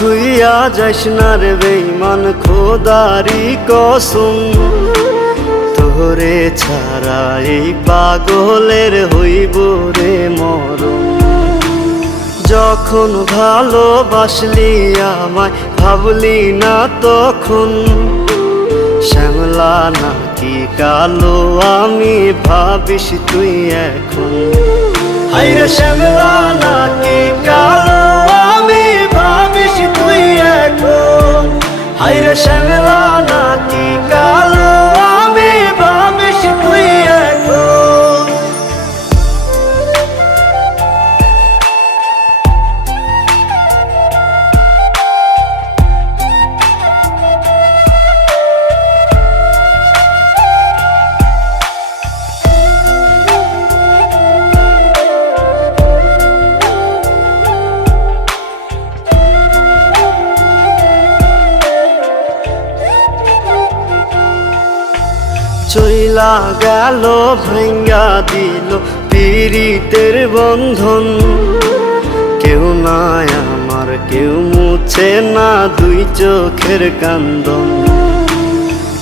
ভুইয়া যাইস না রে বেঈমান, খোদারি কসম তোরে ছাড়া এই পাগলের হইব রে মরণ। যখন ভালোবাসলি আমায় ভাবলি না তখন, শ্যামলা নাকি কালো আমি ভাবিস তুই এখন। হায়রে শ্যামলা নাকি কালো আমি ভাবিস তুই এখন। হায়রে শ্যামলা নাকি কালো আমি ভাবিস তুই এখন। চইলা গেল ভাঙ্গা দিল পীড়িতের বন্ধন, কেউ নাই আমার কেউ মুছে না দুই চোখের কান্দন।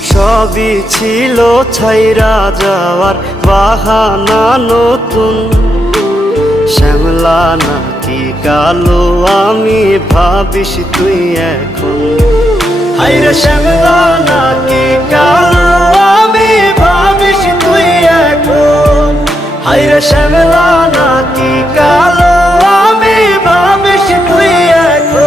সবই ছিল ছাইরা যাওয়ার বাহানা নতুন, শ্যামলা নাকি কালো আমি ভাবিস তুই এখন। হায়রে শ্যামলা নাকি কালো আমি ভাবিস তুই এখন। হায়রে শ্যামলা নাকি কালো আমি ভাবিস তুই এখন।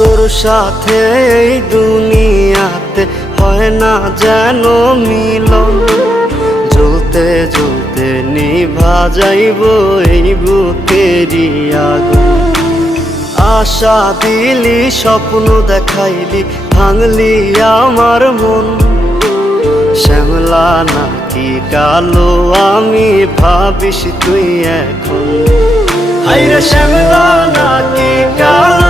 তোর সাথে এই দুনিয়াতে হয় না যেন মিলন, জ্বলতে জ্বলতে নিভা যাইব এই বুকেরই আগুন। আশা দিলি স্বপ্ন দেখাইলি ভাঙলি আমার মন, শ্যামলা নাকি কালো আমি ভাবিস তুই এখন। হায়রে শ্যামলা নাকি কালো